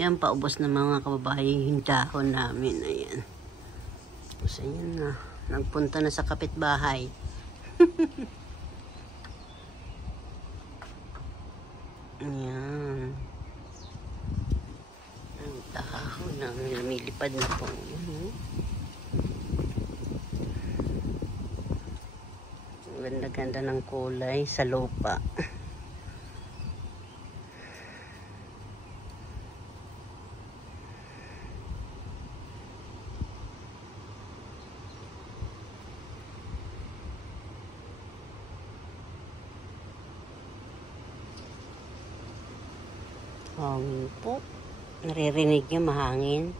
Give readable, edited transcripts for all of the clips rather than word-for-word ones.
Yan, paubos na mga kababayan yung dahon namin. Ayan. So, yan na. Nagpunta na sa kapitbahay. Ayan. Ang dahon na lumilipad na po. Ganda-ganda ng kulay sa lupa. Hangin po. Naririnig niyo, mahangin.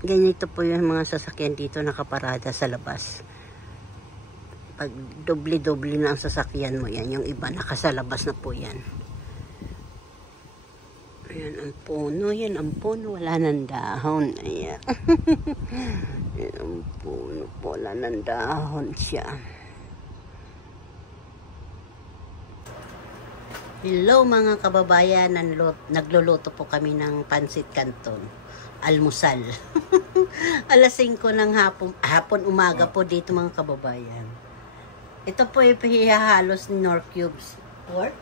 Ganito po yung mga sasakyan dito nakaparada sa labas. Pag doble-doble na ang sasakyan mo, yan. Yung iba nakasalabas na po yan. Ayan ang puno. Yan ang puno. Wala nang dahon. Ayan. Yan ang puno po. Wala nang dahon siya. Hello mga kababayan. Nagluluto po kami ng pansit canton. Almusal. Alas 5 ng hapon umaga po dito mga kababayan. Ito po yung hihahalos ni Nor Cubes. Pork?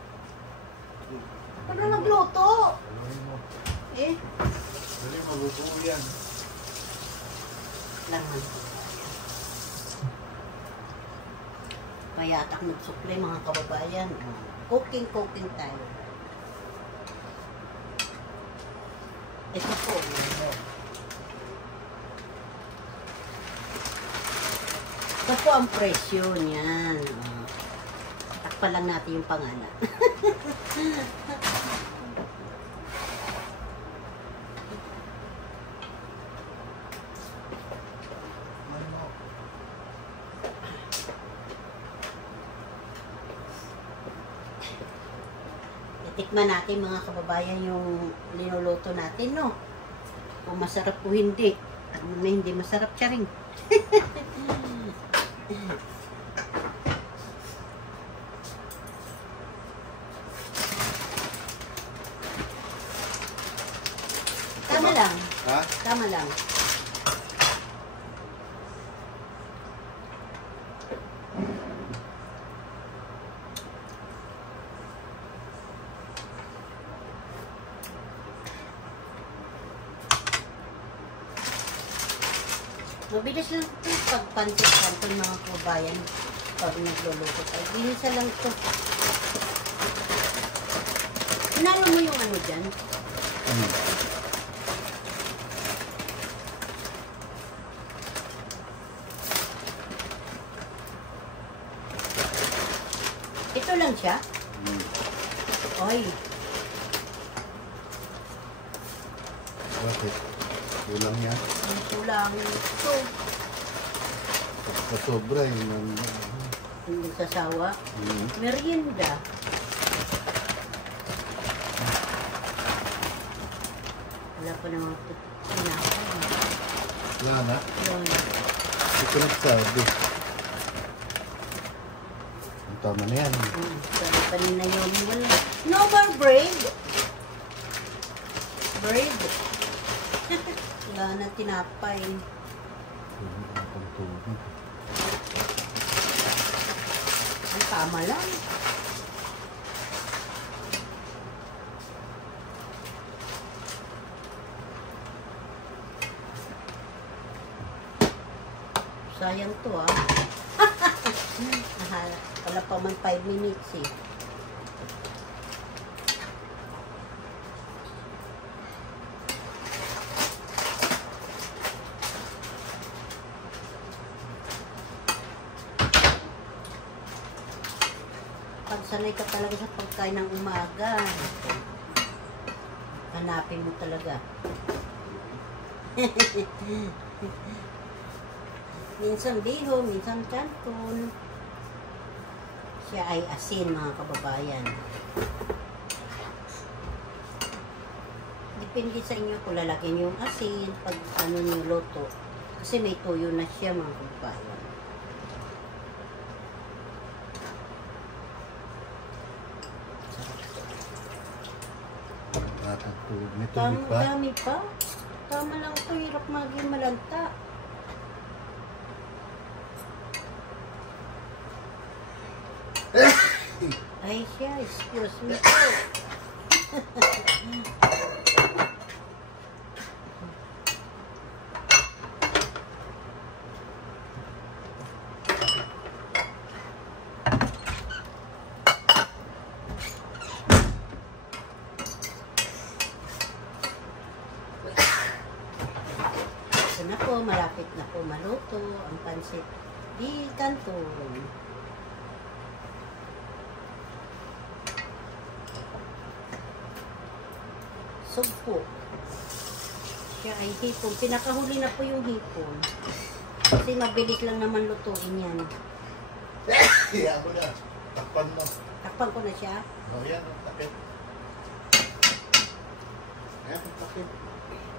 Ano nagluto? Eh? Dali, maluto yan. Laman. Mayatak magsukli mga kababayan. Cooking tayo. Ito po. Ito po ang presyo niyan. Takpa lang natin yung pangalan. Tikman natin mga kababayan yung linuluto natin, no? Kung masarap o hindi. At hindi masarap siya rin. Tama lang. Ha? Tama lang. Mabilis lang ito pag pansit-canton mga kababayan pag nagluluto tayo. Binisa lang ito. Hinalo mo yung ano dyan? Ito lang siya? Oy. Bakit? Kulang yan? Kulang ito. Sobra yun. Hindi sasawa. Merienda. Wala pa naman pinakain. Wala na? Wala. Hindi ko nagsabi. Ang tama na yan. Sabi kanina yun. Wala. No more bread. Bread. Wala na tinapay. Ang tama lang. Sayang to wala pa man 5 minutes eh. Pagsanay ka talaga sa pagkain ng umaga. Hanapin mo talaga. Minsan biho, minsan canton. Siya ay asin, mga kababayan. Depende sa inyo kung lalagyan yung asin pag ano niyo luto. Kasi may tuyo na siya, mga kababayan. May tubig pa? Dami pa. Tama lang ito, hirap maging malanta. Ay siya, excuse me po. Ito na po, malapit na po maluto ang pansit di canton. Sugpo. Siya ay hipon. Pinakahuli na po yung hipon. Kasi mabilis lang naman lutuin yan. Iya mo na. Takpan mo. Takpan ko na siya. O yan, takip. Ayan, takip.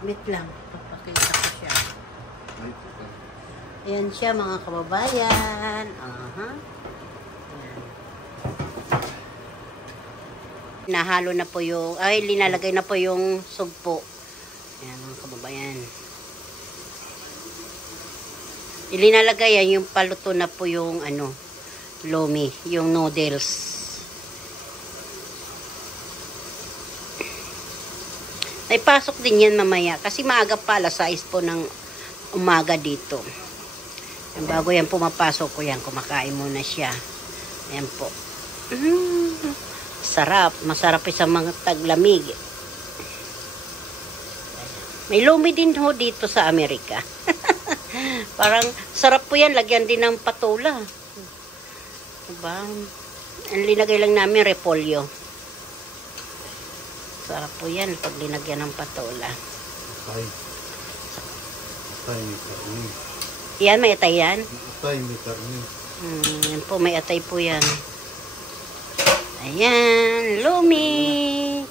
Wait lang. Papakita ko siya. Wait, okay. Ayan siya, mga kababayan. Aha. Nahalo na po yung, ay, linalagay na po yung sugpo. Ayan, mga kababayan. Ilinalagay yan, yung paluto na po yung, ano, lomi, yung noodles. May pasok din yan mamaya, kasi maaga pa, alas 6 po ng umaga dito. Yan, bago yan pumapasok ko yan, kumakain muna siya. Ayan po. Sarap. Masarap sa mga taglamig. May lumi din ho dito sa Amerika. Parang sarap po yan. Lagyan din ng patola. Diba? Ang linagay lang namin repolyo. Sarap po yan pag linagyan ng patola. Atay. Atay may karni. Yan, may atay yan? Atay may karni. Yan po, may atay po yan. Ayan, lumi.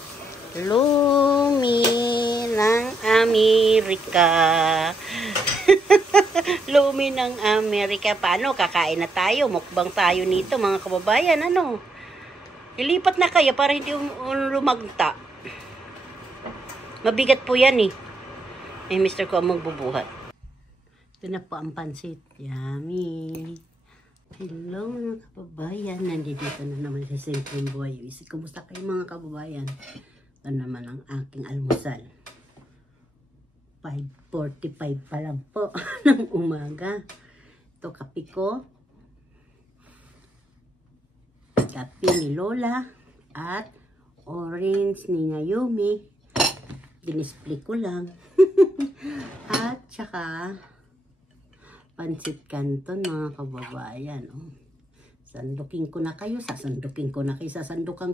Lumi ng Amerika. Lumi ng Amerika. Paano? Kakain na tayo. Mukbang tayo nito, mga kababayan. Ano? Ilipat na kayo para hindi lumagta. Mabigat po yan eh. Eh, Mr. ko ang magbubuhat. Ito na po ang pansit. Yummy. Hello mga kababayan, nandito na naman sa Simpleng Buhay. Kumusta kayo mga kababayan? Ito naman ang aking almusal. 5:45 pa lang po ng umaga. Ito kape ko. Kape ni Lola at orange ni Naomi. Dinisplay ko lang. At saka pansit canton mga kababayan. Oh. Sandukin ko na kayo. Sasandukan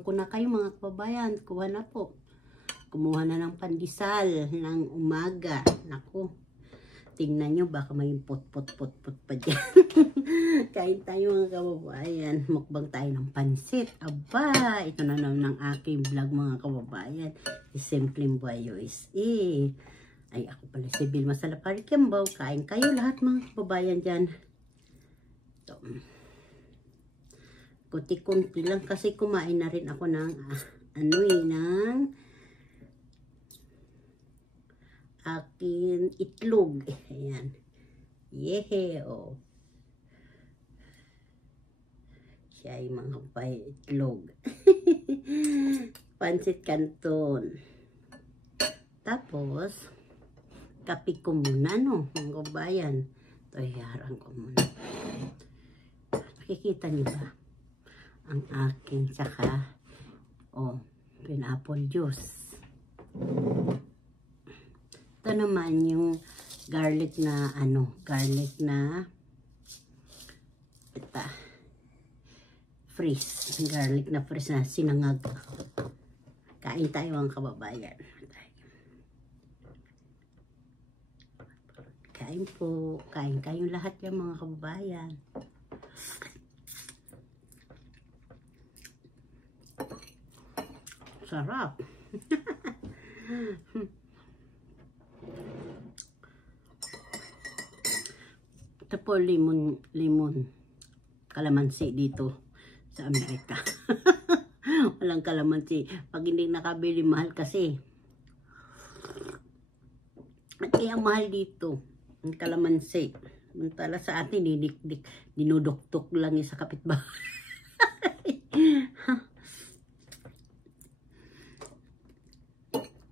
ko na kayo mga kababayan. Kuha na po. Kumuha na ng pandesal ng umaga. Naku. Tingnan nyo baka may pot pa dyan. Kain tayo mga kababayan. Mukbang tayo ng pansit. Aba. Ito na naman ang aking vlog mga kababayan. Simpleng Buhay USA. Ay, ako pala si Vilma Salapari Kiambaw. Kain kayo lahat mga kababayan dyan. Ito. Kunti-kunti lang kasi kumain na rin ako ng ng akin itlog. Ayan. Yehe, oh. Siya ay mga itlog. Pansit canton. Tapos, kape ko muna, no, mga kabayan. Ito, iharang ko muna. Nakikita niyo ba? Ang aking saka, pineapple juice. Ito naman yung garlic na, freeze. Garlic na freeze na sinangag. Kain tayo mga kababayan. Kain po. Kain kayong lahat yung mga kababayan. Sarap. Ito po lemon kalamansi dito sa Amerika. Walang kalamansi. Pag hindi nakabili, mahal kasi. At kaya mahal dito ang kalamansi. Mantala sa atin, dinuduktok lang sa kapitbahay.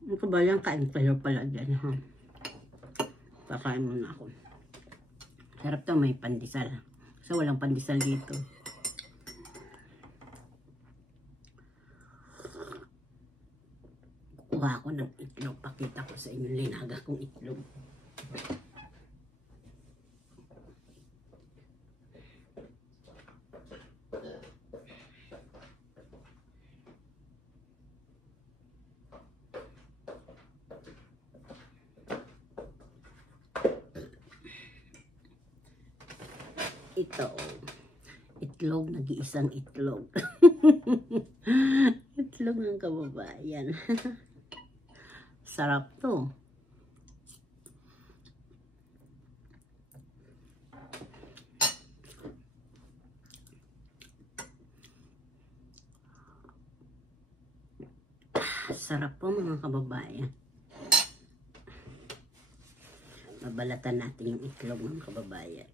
Ang kabayan, kain tayo pala dyan. Pakain muna ako. Sarap to, may pandesal. So, walang pandesal dito. Kukuha ako ng itlog. Pakita ko sa inyo linaga kong itlog. Ito, itlog, nag-iisang itlog. Itlog ng kababayan. Sarap to. Sarap po mga kababayan. Babalatan natin yung itlog ng kababayan.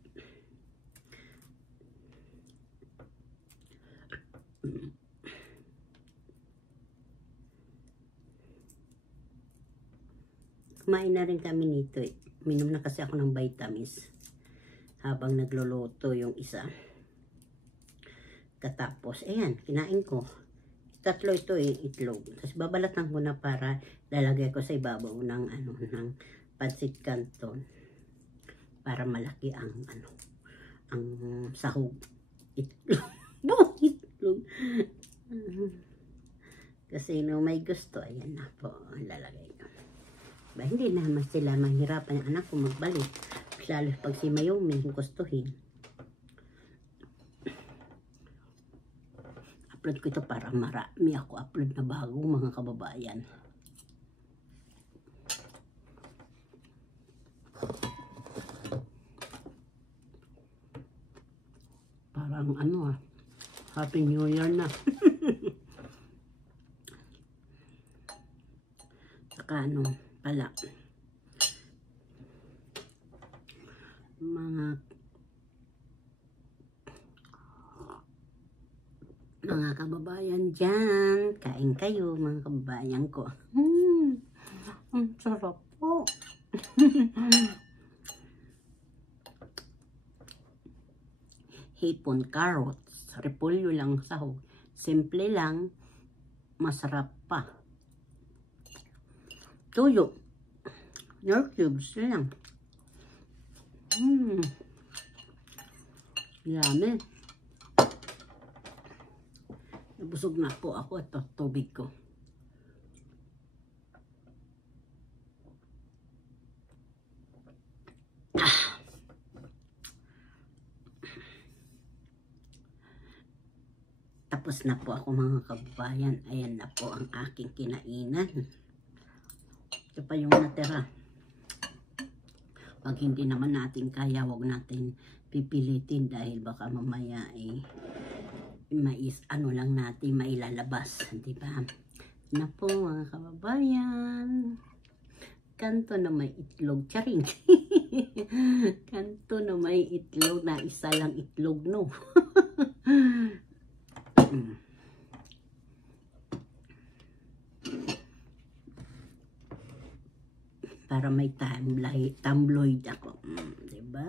Kumain na rin kami nito eh. Minom na kasi ako ng vitamins habang nagluluto yung isa. Katapos, ayan, kinain ko. Tatlo ito eh, itlog. Tapos babalatan ko na para lalagay ko sa ibabaw ng ng pancit canton para malaki ang ang sahog. Itlog. Itlog. Kasi no may gusto, ayan na po lalagay ko. Ba, hindi naman sila mahirapan ang anak ko magbalik. Lalo pag si Mayumi gustuhin. Upload ko ito para marami ako upload na bago mga kababayan. Parang Happy New Year na. Saka pala mga kababayan dyan, kain kayo mga kababayan ko. Ang sarap po. Hipon, carrots, repolyo lang sahog. Simple lang, masarap pa. Tuyo, nor cubes lang. Yummy. Nabusog na po ako at tubig ko. Tapos na po ako mga kababayan. Ayan na po ang aking kinainan. Ito pa yung natira. Pag hindi naman natin kaya, wag natin pipilitin dahil baka mamaya lang natin mailalabas, di ba? Na po mga kababayan. Kanto na may itlog, charing. Kanto na may itlog na isa lang itlog, no? Para may tabloid ako, di ba?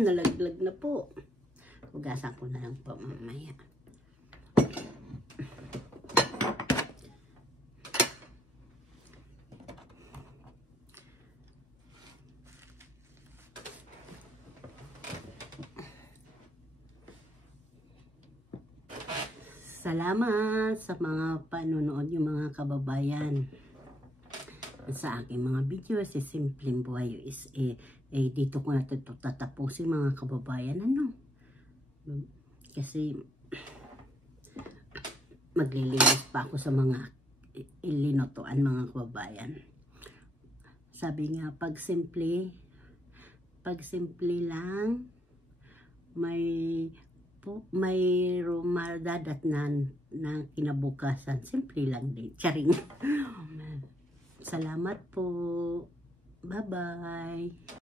Nalaglag na po. Hugasan ko na lang po mamaya. Salamat sa mga panonood yung mga kababayan sa aking mga video. Si Simpleng Buhay USA. Dito ko na ito tatapusin mga kababayan. Kasi maglilinis pa ako sa mga ilinutuan mga kababayan. Sabi nga, pag simple lang, may rumadadatnan na kinabukasan. Simple lang din. Charing. Salamat po. Bye-bye.